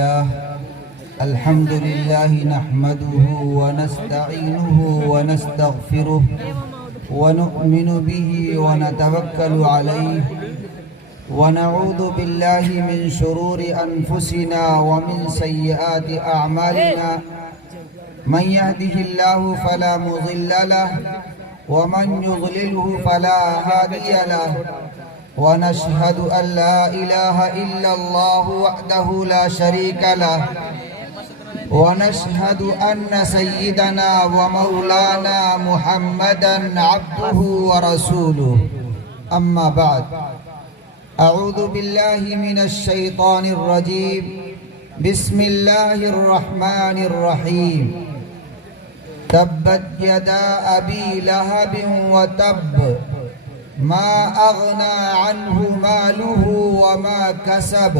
لله الحمد لله نحمده ونستعينه ونستغفره ونؤمن به ونتوكل عليه ونعوذ بالله من شرور أنفسنا ومن سيئات أعمالنا من يهده الله فلا مضل له ومن يضلله فلا هادي له ونشهد أن لا إله إلا الله وحده لا شريك له ونشهد أن سيدنا ومولانا محمدا عبده ورسوله أما بعد أعوذ بالله من الشيطان الرجيم بسم الله الرحمن الرحيم تبت يدا أبي لهب وتب ما أغنى عنه ماله وما كسب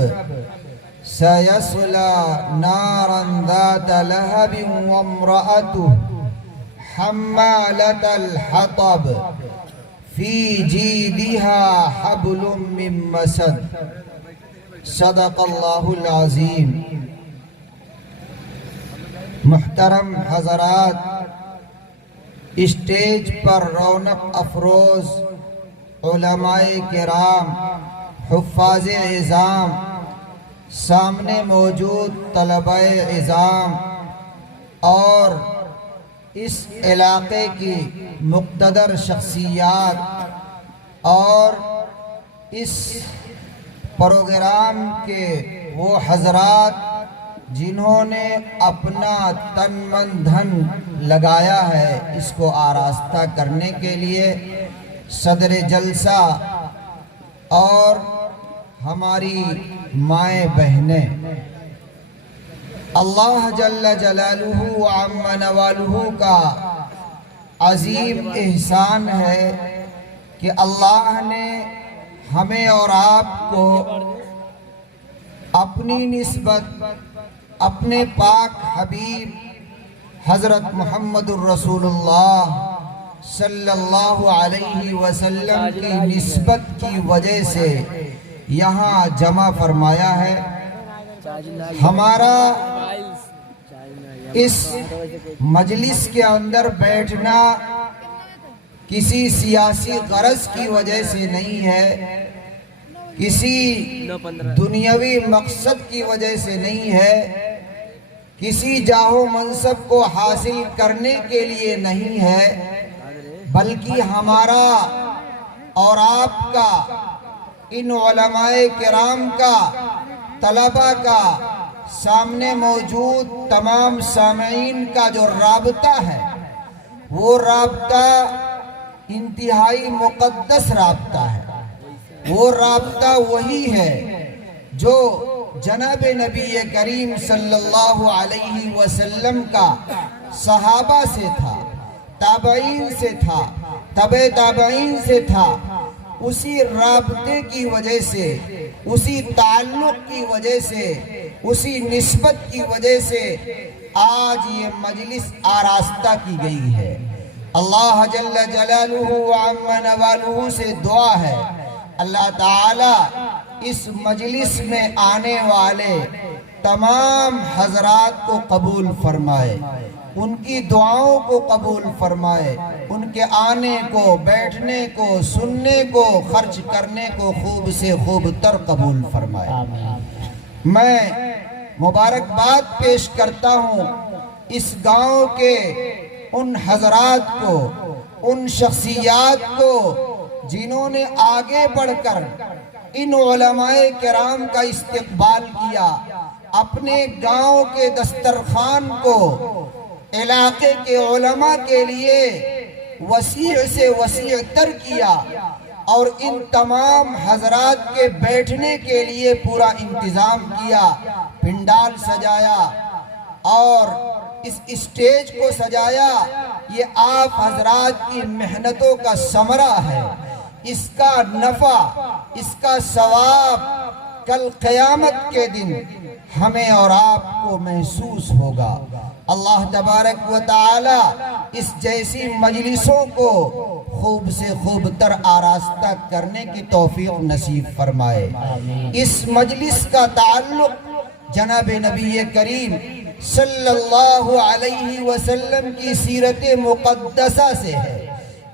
سيصلى نارا ذات لهب وامرأته حمالة الحطب في جيدها حبل من مسد صدق اللہ العظیم۔ محترم حضرات، اسٹیج پر رونق افروز علماء کرام، حفاظ اعظام، سامنے موجود طلباء اعظام اور اس علاقے کی مقتدر شخصیات اور اس پروگرام کے وہ حضرات جنہوں نے اپنا تن من دھن لگایا ہے اس کو آراستہ کرنے کے لیے، صدر جلسہ اور ہماری مائیں بہنیں، اللہ جل جلالہ وعم نوالہ کا عظیم احسان ہے کہ اللہ نے ہمیں اور آپ کو اپنی نسبت اپنے پاک حبیب حضرت محمد الرسول اللہ صلی اللہ علیہ وسلم کی نسبت کی وجہ سے یہاں جمع فرمایا ہے۔ ہمارا اس مجلس کے اندر بیٹھنا کسی سیاسی غرض کی وجہ سے نہیں ہے، کسی دنیاوی مقصد کی وجہ سے نہیں ہے، کسی جاہ و منصب کو حاصل کرنے کے لیے نہیں ہے، بلکہ ہمارا اور آپ کا، ان علماء کرام کا، طلباء کا، سامنے موجود تمام سامعین کا جو رابطہ ہے، وہ رابطہ انتہائی مقدس رابطہ ہے۔ وہ رابطہ وہی ہے جو جناب نبی کریم صلی اللہ علیہ وسلم کا صحابہ سے تھا، تابعین سے تھا، تبع تابعین سے تھا۔ اسی رابطے کی وجہ سے، اسی تعلق کی وجہ سے، اسی نسبت کی وجہ سے آج یہ مجلس آراستہ کی گئی ہے۔ اللہ جل جلالہ وعم نوالہ سے دعا ہے اللہ تعالی اس مجلس میں آنے والے تمام حضرات کو قبول فرمائے، ان کی دعاؤں کو قبول فرمائے، ان کے آنے کو، بیٹھنے کو، سننے کو، خرچ کرنے کو خوب سے خوب تر قبول فرمائے۔ میں مبارکباد پیش کرتا ہوں اس گاؤں کے ان حضرات کو، ان شخصیات کو جنہوں نے آگے بڑھ کر ان علماء کرام کا استقبال کیا، اپنے گاؤں کے دسترخوان کو علاقے کے علماء کے لیے وسیع سے وسیع تر کیا، اور ان تمام حضرات کے بیٹھنے کے لیے پورا انتظام کیا، پنڈال سجایا اور اس اسٹیج کو سجایا۔ یہ آپ حضرات کی محنتوں کا ثمرہ ہے، اس کا نفع، اس کا ثواب کل قیامت کے دن ہمیں اور آپ کو محسوس ہوگا۔ اللہ تبارک و تعالی اس جیسی مجلسوں کو خوب سے خوب تر آراستہ کرنے کی توفیق نصیب فرمائے۔ اس مجلس کا تعلق جناب نبی کریم صلی اللہ علیہ وسلم کی سیرت مقدسہ سے ہے،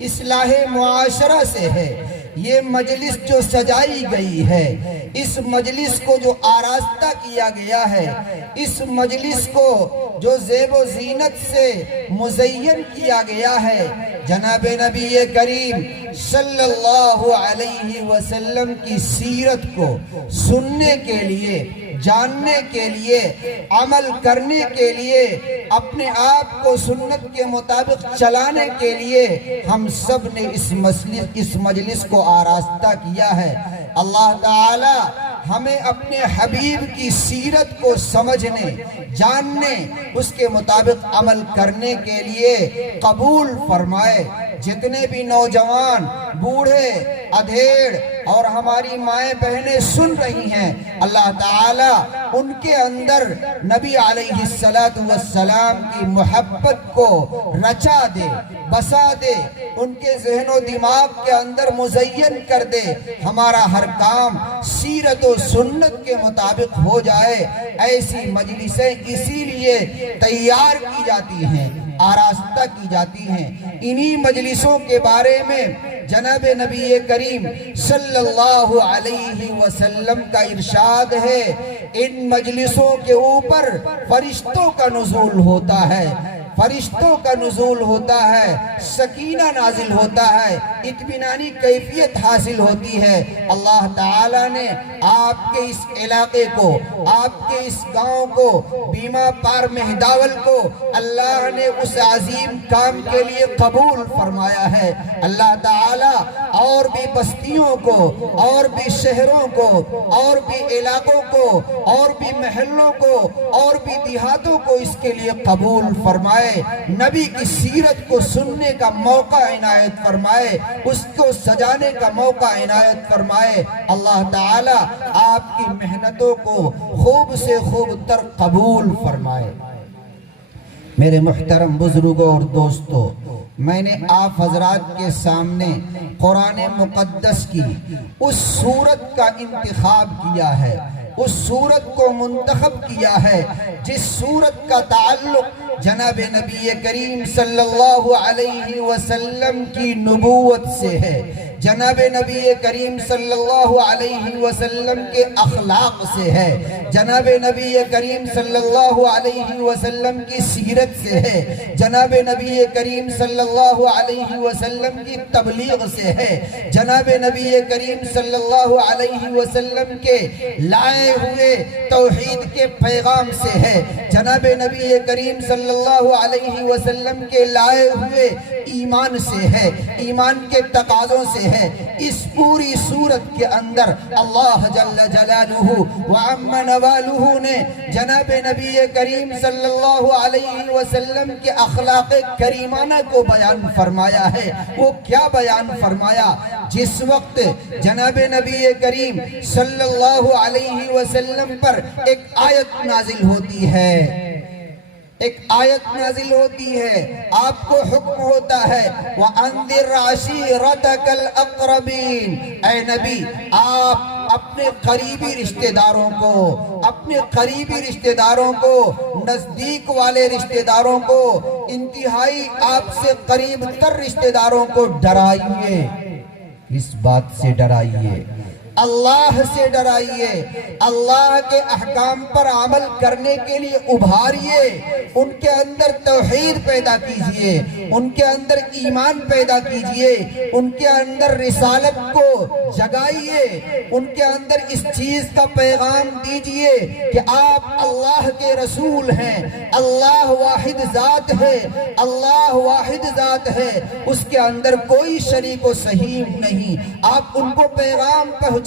اصلاح معاشرہ سے ہے۔ یہ مجلس جو سجائی گئی ہے، اس مجلس کو جو آراستہ کیا گیا ہے، اس مجلس کو جو زیب و زینت سے مزین کیا گیا ہے، جناب نبی کریم صلی اللہ علیہ وسلم کی سیرت کو سننے کے لیے، جاننے کے لیے، عمل کرنے کے لیے، اپنے آپ کو سنت کے مطابق چلانے کے لیے ہم سب نے اس مجلس کو آراستہ کیا ہے۔ اللہ تعالی ہمیں اپنے حبیب کی سیرت کو سمجھنے، جاننے، اس کے مطابق عمل کرنے کے لیے قبول فرمائے۔ جتنے بھی نوجوان، بوڑھے، ادھیڑ اور ہماری مائیں بہنیں سن رہی ہیں، اللہ تعالی ان کے اندر نبی علیہ السلام کی محبت کو رچا دے، بسا دے، ان کے ذہن و دماغ کے اندر مزین کر دے، ہمارا ہر کام سیرت و سنت کے مطابق ہو جائے۔ ایسی مجلسیں اسی لیے تیار کی جاتی ہیں، آراستہ کی جاتی ہیں۔ انہی مجلسوں کے بارے میں جناب نبی کریم صلی اللہ علیہ وسلم کا ارشاد ہے، ان مجلسوں کے اوپر فرشتوں کا نزول ہوتا ہے، فرشتوں کا نزول ہوتا ہے، سکینہ نازل ہوتا ہے، اطمینانی کیفیت حاصل ہوتی ہے۔ اللہ تعالیٰ نے آپ کے اس علاقے کو، آپ کے اس گاؤں کو، بیما پار مہداول کو اللہ نے اس عظیم کام کے لیے قبول فرمایا ہے۔ اللہ تعالیٰ اور بھی بستیوں کو، اور بھی شہروں کو، اور بھی علاقوں کو، اور بھی محلوں کو، اور بھی دیہاتوں کو اس کے لیے قبول فرمائے، نبی کی سیرت کو سننے کا موقع عنایت فرمائے، اس کو سجانے کا موقع عنایت فرمائے۔ اللہ تعالی آپ کی محنتوں کو خوب سے خوب تر قبول فرمائے۔ میرے محترم بزرگوں اور دوستو، میں نے آپ حضرات کے سامنے قرآن مقدس کی اس سورت کا انتخاب کیا ہے، اس سورت کو منتخب کیا ہے جس سورت کا تعلق جناب نبی کریم صلی اللہ علیہ وسلم کی نبوت سے ہے، جناب نبی کریم صلی اللہ علیہ وسلم کے اخلاق سے ہے، جناب نبی کریم صلی اللہ علیہ وسلم کی سیرت سے ہے، جناب نبی کریم صلی اللہ علیہ وسلم کی تبلیغ سے ہے، جناب نبی کریم صلی اللہ علیہ وسلم کے لائے ہوئے توحید کے پیغام سے ہے، جناب نبی کریم صلی اللہ علیہ وسلم کے لائے ہوئے ایمان سے ہے، ایمان کے تقاضوں سے ہے۔ اس پوری صورت کے اندر اللہ جل جلالہ وعم نوالہ نے جناب نبی کریم صلی اللہ علیہ وسلم کے اخلاق کریمانہ کو بیان فرمایا ہے۔ وہ کیا بیان فرمایا؟ جس وقت جناب نبی کریم صلی اللہ علیہ وسلم پر ایک آیت نازل ہوتی ہے، ایک آیت نازل ہوتی ہے، آپ کو حکم ہوتا ہے وَأَنذِرْ عَشِيرَتَكَ الْأَقْرَبِينَ، اے نبی آپ اپنے قریبی رشتہ داروں کو، اپنے قریبی رشتہ داروں کو، نزدیک والے رشتہ داروں کو، انتہائی آپ سے قریب تر رشتہ داروں کو ڈرائیے۔ اس بات سے ڈرائیے، اللہ سے ڈرائیے، اللہ کے احکام پر عمل کرنے کے لیے ابھاریے، ان کے اندر توحید پیدا کیجئے، ان کے اندر ایمان پیدا کیجئے، ان کے اندر رسالت کو جگائیے، ان کے اندر اس چیز کا پیغام دیجئے کہ آپ اللہ کے رسول ہیں، اللہ واحد ذات ہے، اللہ واحد ذات ہے، اس کے اندر کوئی شریک و صحیح نہیں۔ آپ ان کو پیغام پہنچائیے،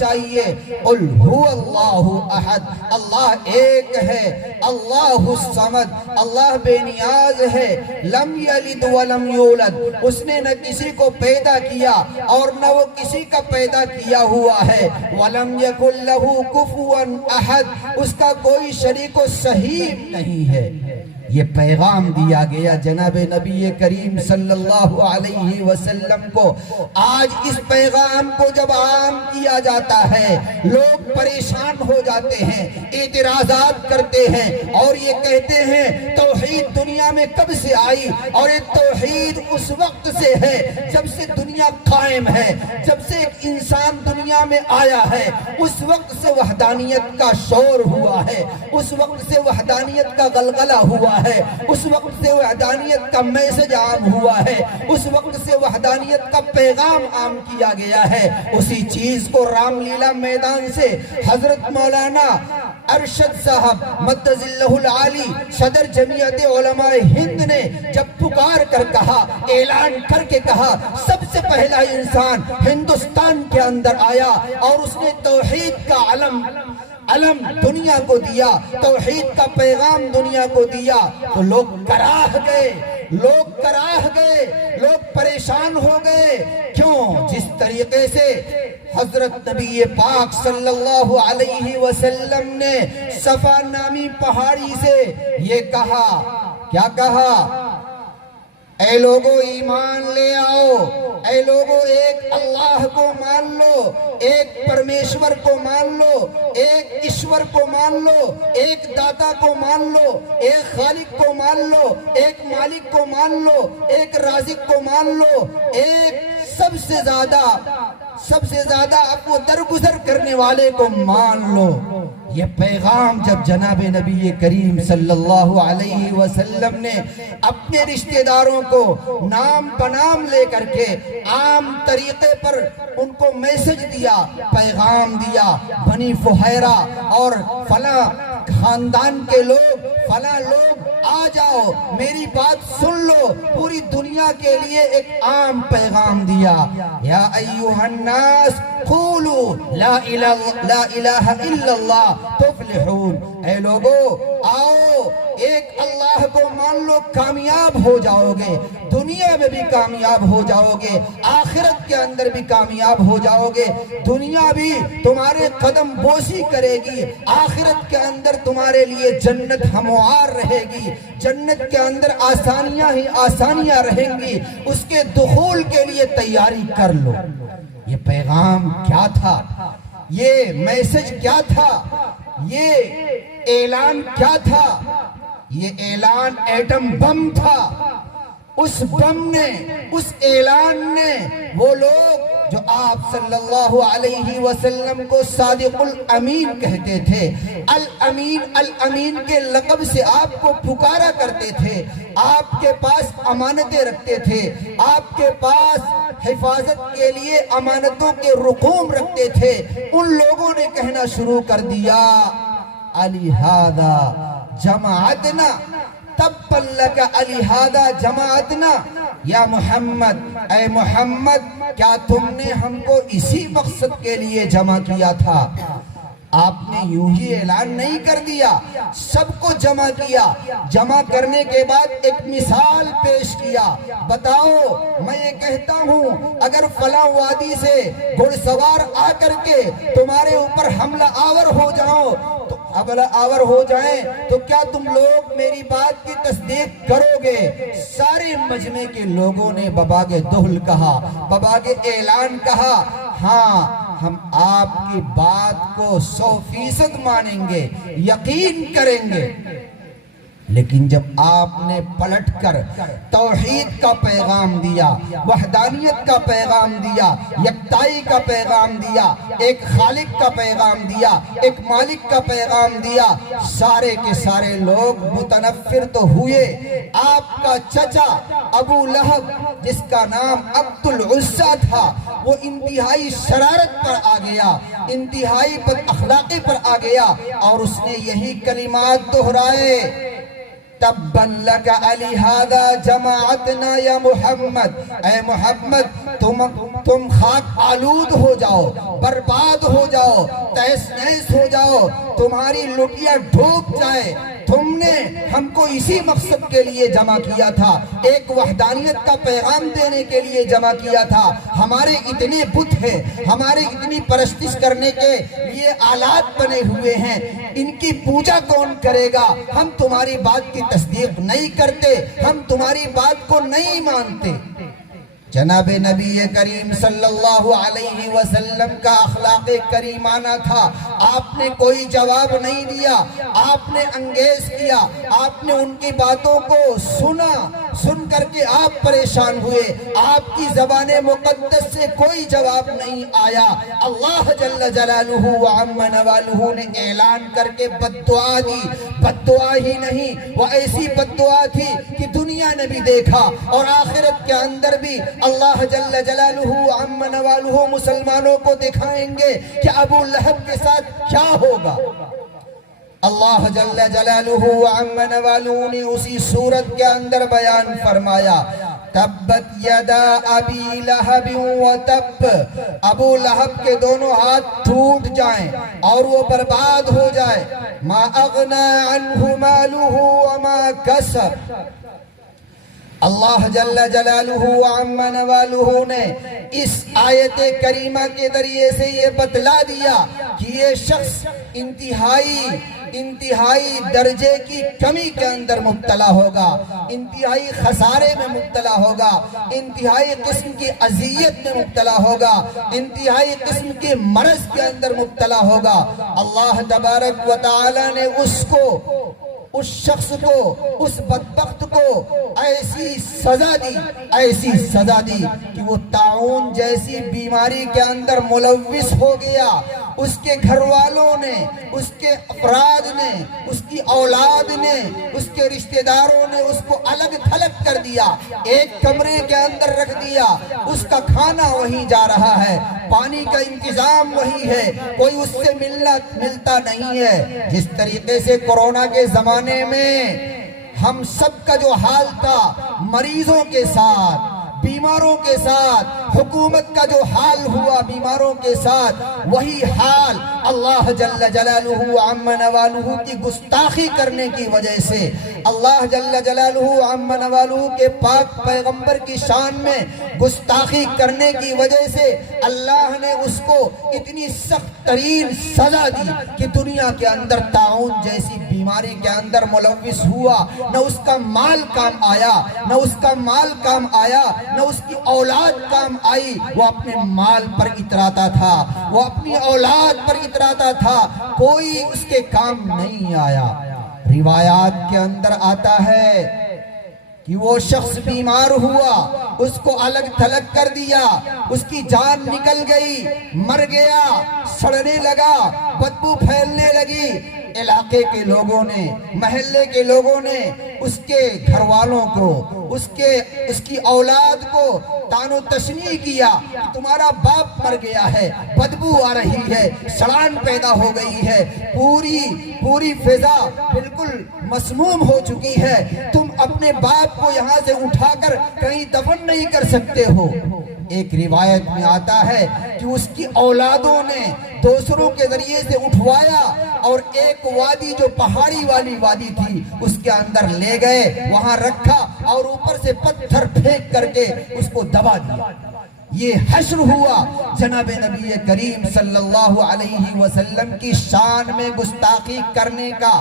قل هو اللہ احد، اللہ ایک ہے، اللہ الصمد، اللہ بے نیاز ہے، لم یلد ولم یولد، اس نے نہ کسی کو پیدا کیا اور نہ وہ کسی کا پیدا کیا ہوا ہے، ولم یکن لہ کفوا احد، اس کا کوئی شریک و صحیح نہیں ہے۔ یہ پیغام دیا گیا جناب نبی کریم صلی اللہ علیہ وسلم کو۔ آج اس پیغام کو جب عام کیا جاتا ہے لوگ پریشان ہو جاتے ہیں، اعتراضات کرتے ہیں اور یہ کہتے ہیں توحید دنیا میں کب سے آئی؟ اور یہ توحید اس وقت سے ہے جب سے دنیا قائم ہے، جب سے ایک انسان دنیا میں آیا ہے اس وقت سے وحدانیت کا شور ہوا ہے، اس وقت سے وحدانیت کا غلغلہ ہوا ہے، اس وقت سے وحدانیت کا میسج عام ہوا ہے، اس وقت سے وحدانیت کا پیغام عام کیا گیا ہے۔ اسی چیز کو رام لیلا میدان سے حضرت مولانا ارشد صاحب مدظ اللہ العالی صدر جمعیت علماء ہند نے جب پکار کر کہا، اعلان کر کے کہا، سب سے پہلا انسان ہندوستان کے اندر آیا اور اس نے توحید کا علم دنیا کو دیا، توحید کا پیغام دنیا کو دیا، تو لوگ کراہ گئے، لوگ پریشان ہو گئے۔ کیوں؟ جس طریقے سے حضرت نبی پاک صلی اللہ علیہ وسلم نے صفا نامی پہاڑی سے یہ کہا، کیا کہا؟ اے لوگو ایمان لے آؤ، اے لوگو ایک اللہ کو مان لو، ایک پرمیشور کو مان لو، ایک ایشور کو مان لو، ایک داتا کو مان لو، ایک خالق کو مان لو، ایک مالک کو مان لو، ایک رازق کو مان لو، ایک سب سے زیادہ آپ کو درگزر کرنے والے کو مان لو۔ یہ پیغام جب جناب نبی کریم صلی اللہ علیہ وسلم نے اپنے رشتہ داروں کو نام بنام لے کر کے عام طریقے پر ان کو میسج دیا، پیغام دیا، بنی فہیرہ اور فلاں خاندان کے لوگ، فلاں لوگ آ جاؤ، میری بات سن لو، پوری دنیا کے لیے ایک عام پیغام دیا، یا ایوہ الناس قولوا لا الہ الا اللہ تفلحون۔ اے لوگو آؤ، ایک اللہ کو مان لو، کامیاب ہو جاؤ گے، دنیا میں بھی کامیاب ہو جاؤ گے، آخرت کے اندر بھی کامیاب ہو جاؤ گے، دنیا بھی تمہارے قدم بوسی کرے گی، آخرت کے اندر تمہارے لیے جنت ہموار رہے گی، جنت کے اندر آسانیاں ہی آسانیاں رہیں گی، اس کے دخول کے لیے تیاری کر لو۔ یہ پیغام کیا تھا؟ یہ میسج کیا تھا؟ یہ اعلان کیا تھا؟ یہ اعلان ایٹم بم تھا۔ اس بم نے، اس اعلان نے وہ لوگ جو آپ صلی اللہ علیہ وسلم کو صادق الامین کہتے تھے، الامین کے لقب سے آپ کو پکارا کرتے تھے، آپ کے پاس امانتیں رکھتے تھے، آپ کے پاس حفاظت کے لیے امانتوں کے رقوم رکھتے تھے، ان لوگوں نے کہنا شروع کر دیا، الہذا جماعتنا، تبا لک الہذا جماعتنا، یا محمد، اے محمد، کیا تم نے ہم کو اسی مقصد کے لیے جمع کیا تھا؟ آپ نے یوں ہی اعلان نہیں کر دیا، سب کو جمع کیا، جمع کرنے کے بعد ایک مثال پیش کیا، بتاؤ میں یہ کہتا ہوں اگر فلاں وادی سے گھڑ سوار آ کر کے تمہارے اوپر حملہ آور ہو جائیں تو کیا تم لوگ میری بات کی تصدیق کرو گے؟ سارے مجمع کے لوگوں نے بباغ دہل کہا، بباغ اعلان کہا، ہاں ہم آپ کی بات کو 100% مانیں گے، یقین کریں گے۔ لیکن جب آپ نے پلٹ کر توحید کا پیغام دیا، وحدانیت کا پیغام دیا، یکتائی کا پیغام دیا، ایک خالق کا پیغام دیا، ایک مالک کا پیغام دیا، سارے کے سارے لوگ متنفر تو ہوئے۔ آپ کا چچا ابو لہب جس کا نام عبد العزہ تھا، وہ انتہائی شرارت پر آ گیا، انتہائی بد اخلاقی پر آ گیا اور اس نے یہی کلمات دہرائے، تبا لک الہذا جماعتنا یا محمد، اے محمد تم خاک آلود ہو جاؤ، برباد ہو جاؤ، تہس نہس ہو جاؤ، تمہاری لٹیا ڈوب جائے، تم نے ہم کو اسی مقصد کے لیے جمع کیا تھا، ایک وحدانیت کا پیغام دینے کے لیے جمع کیا تھا، ہمارے اتنے بت ہیں، ہمارے اتنی پرستش کرنے کے یہ آلات بنے ہوئے ہیں، ان کی پوجا کون کرے گا؟ ہم تمہاری بات کی تصدیق نہیں کرتے، ہم تمہاری بات کو نہیں مانتے۔ جناب نبی کریم صلی اللہ علیہ وسلم کا اخلاق کریمانہ تھا۔ آپ نے کوئی جواب نہیں دیا، آپ نے انگیز کیا، آپ نے ان کی باتوں کو سنا، سن کر کے آپ پریشان ہوئے، آپ کی زبان مقدس سے کوئی جواب نہیں آیا۔ اللہ جل جلالہ وعم نوالہ نے اعلان کر کے بد دعا دی۔ بد دعا ہی نہیں، وہ ایسی بد دعا تھی کہ دنیا نے بھی دیکھا اور آخرت کے اندر بھی اللہ جل جلالہ عم نوالہ مسلمانوں کو دکھائیں گے کہ ابو لہب کے ساتھ کیا ہوگا۔ اللہ جل جلالہ عم نوالہ نے اسی صورت کے اندر بیان فرمایا، تبت یدا ابی لہب و تب، ابو لہب کے دونوں ہاتھ ٹوٹ جائیں اور وہ برباد ہو جائے۔ ما اغنا عنہ مالہ وما کسب، اللہ جل جلالہ وعم نوالہ نے اس آیت کریمہ کے ذریعے سے یہ بتلا دیا کہ یہ شخص انتہائی درجے کی کمی کے اندر مبتلا ہوگا، انتہائی خسارے میں مبتلا ہوگا، انتہائی قسم کی اذیت میں مبتلا ہوگا، انتہائی قسم کے مرض کے اندر مبتلا ہوگا۔ اللہ تبارک و تعالی نے اس شخص کو، اس بدبخت کو ایسی سزا دی کہ وہ طاعون جیسی بیماری کے اندر ملوث ہو گیا۔ اس کے گھر والوں نے، اس کے افراد نے، اس کی اولاد نے، اس کے رشتہ داروں نے اس کو الگ تھلگ کر دیا، ایک کمرے کے اندر رکھ دیا۔ اس کا کھانا وہیں جا رہا ہے، پانی کا انتظام وہی ہے، کوئی اس سے ملتا نہیں ہے۔ جس طریقے سے کورونا کے زمانے میں ہم سب کا جو حال تھا، مریضوں کے ساتھ، بیماروں کے ساتھ، حکومت کا جو حال ہوا بیماروں کے ساتھ، وہی حال اللہ جل جلالہ عم نوالہ کی گستاخی کرنے کی وجہ سے، اللہ جل جلالہ عم نوالہ کے پاک پیغمبر کی شان میں گستاخی کرنے کی وجہ سے اللہ نے اس کو اتنی سخت ترین سزا دی کہ دنیا کے اندر طاعون جیسی بیماری کے اندر ملوث ہوا، نہ اس کا مال کام آیا، نہ اس کی اولاد کام آئی۔ وہ اپنے مال پر اتراتا تھا، وہ اپنی اولاد پر اتراتا تھا، کوئی اس کے کام نہیں آیا۔ روایات کے اندر آتا ہے کہ وہ شخص بیمار ہوا، اس کو الگ تھلگ کر دیا، اس کی جان نکل گئی، مر گیا، سڑنے لگا، بدبو پھیلنے لگی۔ علاقے کے لوگوں نے، محلے کے لوگوں نے اس کے گھر والوں کو، اس کی اولاد کو تان و تشنیع کیا کہ تمہارا باپ مر گیا ہے، بدبو آ رہی ہے، سڑان پیدا ہو گئی ہے، پوری فضا بالکل مسموم ہو چکی ہے، تم اپنے باپ کو یہاں سے اٹھا کر کہیں دفن نہیں کر سکتے ہو۔ ایک روایت میں آتا ہے کہ اس کی اولادوں نے دوسروں کے ذریعے سے اٹھوایا اور ایک وادی جو پہاڑی والی وادی تھی اس کے اندر لے گئے، وہاں رکھا اور اوپر سے پتھر پھینک کر کے اس کو دبا دیا۔ یہ حشر ہوا جناب نبی کریم صلی اللہ علیہ وسلم کی شان میں گستاخی کرنے کا۔